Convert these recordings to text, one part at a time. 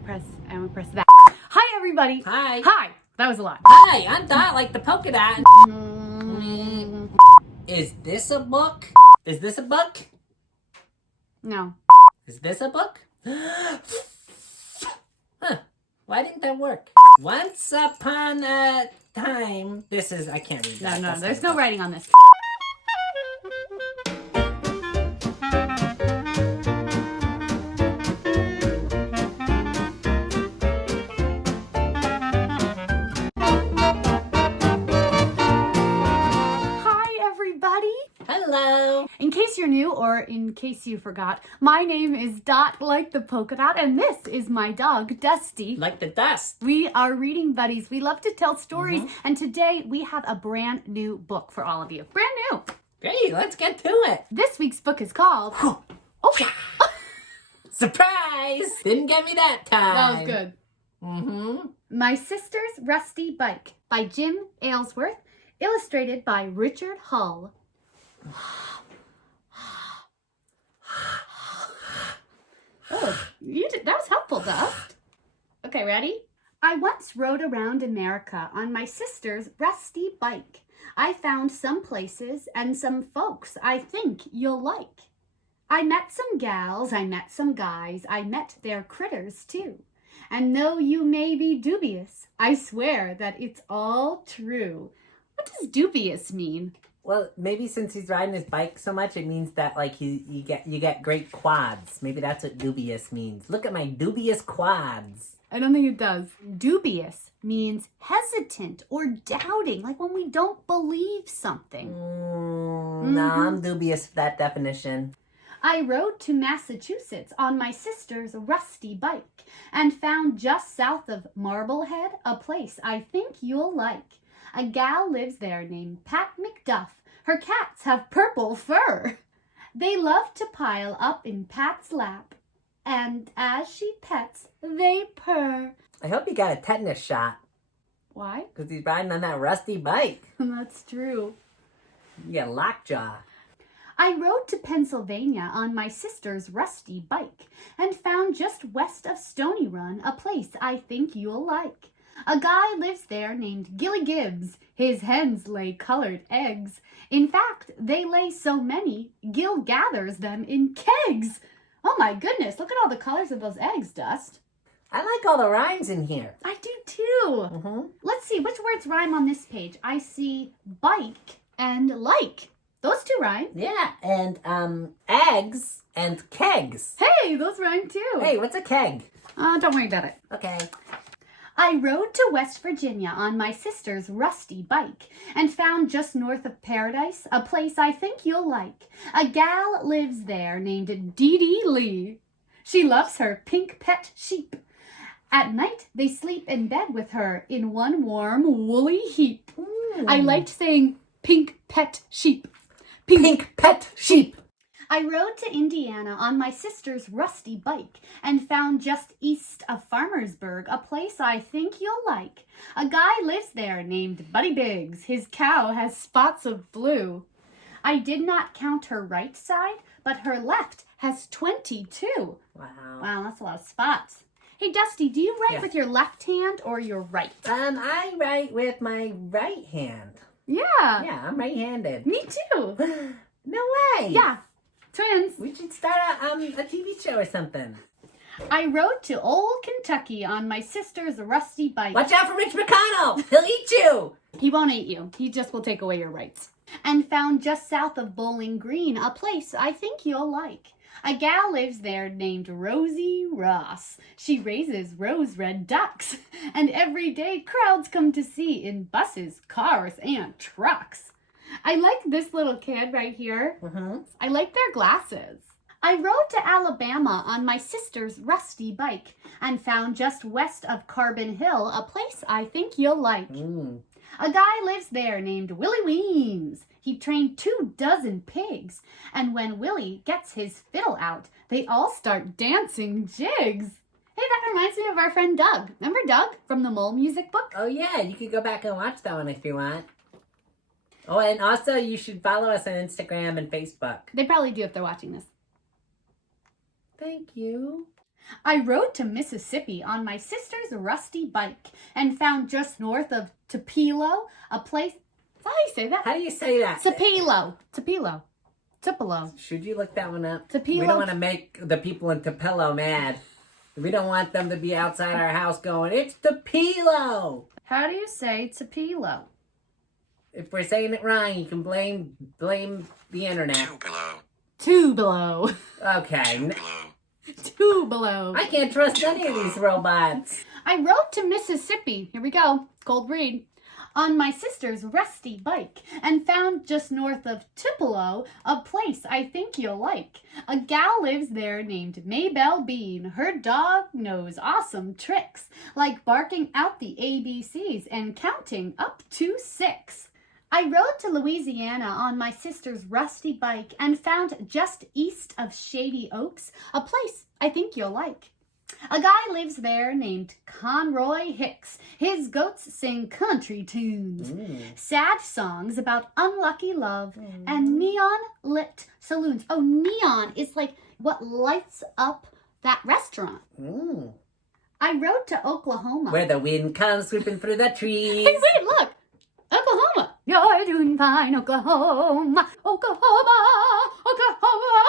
gonna press that. Hi, everybody. Hi. Hi. That was a lot. Hi, I'm Dott, like the polka dot. Is this a book? Is this a book? No. Is this a book? Huh. Why didn't that work? Once upon a time, I can't read that. No, there's no writing on this. Hello. In case you're new or in case you forgot, my name is Dot, like the polka dot, and this is my dog, Dusty. Like the dust. We are reading buddies. We love to tell stories, and today we have a brand new book for all of you. Brand new. Great, let's get to it. This week's book is called... Surprise! Didn't get me that time. That was good. My Sister's Rusty Bike by Jim Aylesworth, illustrated by Richard Hull. Oh, that was helpful, Dust. Okay, ready? I once rode around America on my sister's rusty bike. I found some places and some folks I think you'll like. I met some gals, I met some guys, I met their critters too. And though you may be dubious, I swear that it's all true. What does dubious mean? Well, maybe since he's riding his bike so much, it means that like you get great quads. Maybe that's what dubious means. Look at my dubious quads. I don't think it does. Dubious means hesitant or doubting, like when we don't believe something. No, I'm dubious of that definition. I rode to Massachusetts on my sister's rusty bike and found just south of Marblehead a place I think you'll like. A gal lives there named Pat McDuff. Her cats have purple fur. They love to pile up in Pat's lap, and as she pets, they purr. I hope he got a tetanus shot. Why? Because he's riding on that rusty bike. That's true. You get lockjaw. I rode to Pennsylvania on my sister's rusty bike and found just west of Stony Run a place I think you'll like. A guy lives there named Gilly Gibbs. His hens lay colored eggs. In fact, they lay so many, Gil gathers them in kegs. Oh my goodness, look at all the colors of those eggs, Dust. I like all the rhymes in here. I do too. Let's see, which words rhyme on this page? I see bike and like. Those two rhyme. Yeah, and eggs and kegs. Hey, those rhyme too. Hey, what's a keg? Don't worry about it. Okay. I rode to West Virginia on my sister's rusty bike and found just north of Paradise a place I think you'll like. A gal lives there named Dee Dee Lee. She loves her pink pet sheep. At night, they sleep in bed with her in one warm, woolly heap. I liked saying pink pet sheep. Pink pet sheep. I rode to Indiana on my sister's rusty bike and found just east of Farmersburg a place I think you'll like. A guy lives there named Buddy Biggs. His cow has spots of blue. I did not count her right side, but her left has 22. Wow, that's a lot of spots. Hey, Dusty, do you write with your left hand or your right? I write with my right hand. Yeah. Yeah, I'm right-handed. Me too. No way. Yeah. Twins. We should start a TV show or something. I rode to old Kentucky on my sister's rusty bike. Watch out for Rich McConnell. He'll eat you. He won't eat you. He just will take away your rights. And found just south of Bowling Green a place I think you'll like. A gal lives there named Rosie Ross. She raises rose-red ducks. And every day crowds come to see in buses, cars, and trucks. I like this little kid right here. I like their glasses. I rode to Alabama on my sister's rusty bike and found just west of Carbon Hill a place I think you'll like. A guy lives there named Willie Weems. He trained 24 pigs, and when Willie gets his fiddle out, they all start dancing jigs. Hey, that reminds me of our friend Doug. Remember Doug from the Mole music book? Oh yeah, you could go back and watch that one if you want. Oh, and also you should follow us on Instagram and Facebook. They probably do if they're watching this. Thank you. I rode to Mississippi on my sister's rusty bike and found just north of Tupelo a place. How do you say that? How do you say that? Tupelo. Should you look that one up? Tupelo. We don't want to make the people in Tupelo mad. We don't want them to be outside our house going, it's Tupelo! How do you say Tupelo? If we're saying it wrong, you can blame the internet. Tupelo. Okay. Tupelo. I can't trust any of these robots. I rode to Mississippi. Here we go. Cold read. On my sister's rusty bike and found just north of Tupelo a place I think you'll like. A gal lives there named Maybelle Bean. Her dog knows awesome tricks, like barking out the ABCs and counting up to 6. I rode to Louisiana on my sister's rusty bike and found just east of Shady Oaks a place I think you'll like. A guy lives there named Conroy Hicks. His goats sing country tunes, sad songs about unlucky love, and neon-lit saloons. Oh, neon is like what lights up that restaurant. I rode to Oklahoma. Where the wind comes sweeping through the trees. Hey, wait, look! Oklahoma! You're doing fine, Oklahoma! Oklahoma! Oklahoma!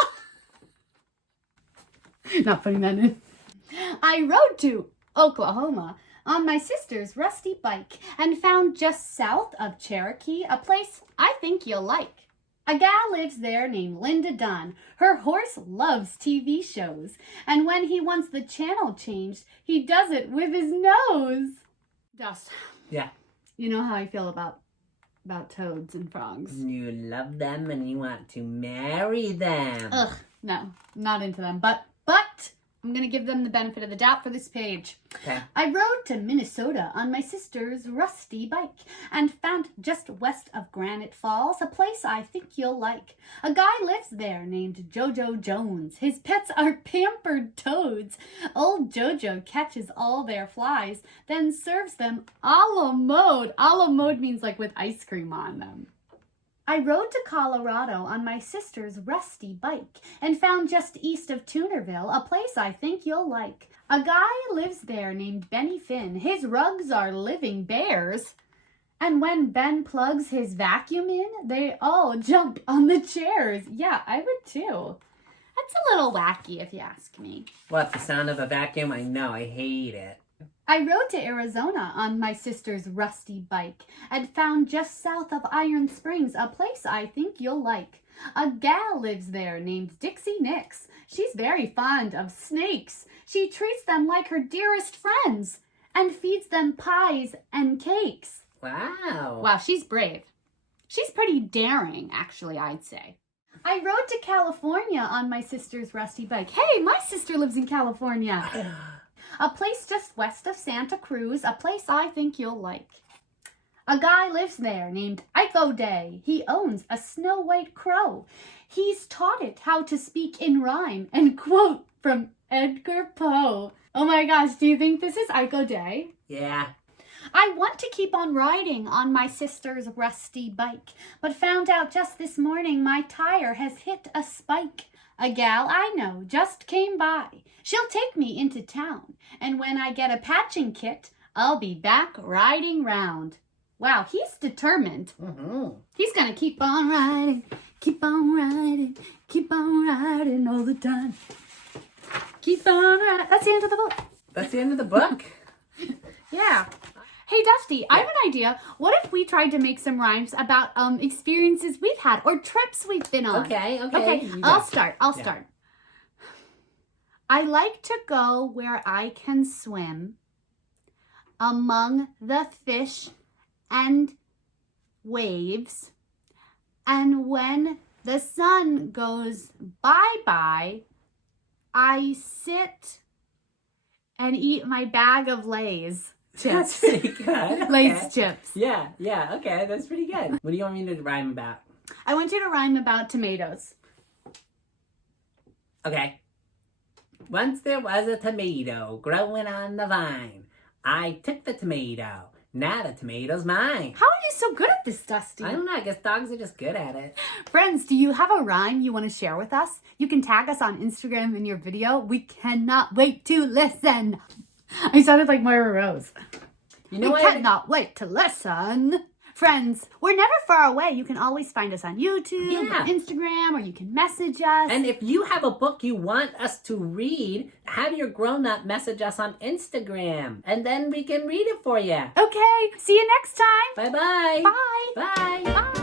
Not putting that in. I rode to Oklahoma on my sister's rusty bike and found just south of Cherokee a place I think you'll like. A gal lives there named Linda Dunn. Her horse loves TV shows, and when he wants the channel changed, he does it with his nose. Dust. Yeah. You know how I feel about toads and frogs. You love them and you want to marry them. Ugh, no, not into them. But I'm going to give them the benefit of the doubt for this page. Okay. I rode to Minnesota on my sister's rusty bike and found just west of Granite Falls a place I think you'll like. A guy lives there named Jojo Jones. His pets are pampered toads. Old Jojo catches all their flies, then serves them a la mode. A la mode means like with ice cream on them. I rode to Colorado on my sister's rusty bike and found just east of Toonerville a place I think you'll like. A guy lives there named Benny Finn. His rugs are living bears. And when Ben plugs his vacuum in, they all jump on the chairs. Yeah, I would too. That's a little wacky if you ask me. What, the sound of a vacuum? I know, I hate it. I rode to Arizona on my sister's rusty bike and found just south of Iron Springs a place I think you'll like. A gal lives there named Dixie Nix. She's very fond of snakes. She treats them like her dearest friends and feeds them pies and cakes. Wow. Wow, she's brave. She's pretty daring, actually, I'd say. I rode to California on my sister's rusty bike. Hey, my sister lives in California. A place just west of Santa Cruz, a place I think you'll like. A guy lives there named Ike O'Day. He owns a snow-white crow. He's taught it how to speak in rhyme and quote from Edgar Poe. Oh my gosh, do you think this is Ike O'Day? Yeah. I want to keep on riding on my sister's rusty bike, but found out just this morning my tire has hit a spike. A gal I know just came by. She'll take me into town, and when I get a patching kit, I'll be back riding round. Wow, he's determined. He's gonna keep on riding, keep on riding, keep on riding all the time. Keep on riding. That's the end of the book. That's the end of the book? Yeah. Hey, Dusty, I have an idea. What if we tried to make some rhymes about experiences we've had or trips we've been on? Okay. I'll start. I like to go where I can swim among the fish and waves. And when the sun goes bye-bye, I sit and eat my bag of Lay's chips. That's pretty good. Lay's chips. Yeah, okay, that's pretty good. What do you want me to rhyme about? I want you to rhyme about tomatoes. Okay. Once there was a tomato growing on the vine. I took the tomato, Now the tomato's mine. How are you so good at this, Dusty? I don't know. I guess dogs are just good at it. Friends, do you have a rhyme you want to share with us? You can tag us on Instagram in your video. We cannot wait to listen. I sounded like Moira Rose. You know We what? cannot wait to listen. Friends, we're never far away. You can always find us on YouTube Yeah. or Instagram, or you can message us. And if you have a book you want us to read, have your grown-up message us on Instagram. And then we can read it for you. Okay, see you next time. Bye-bye. Bye. Bye. Bye.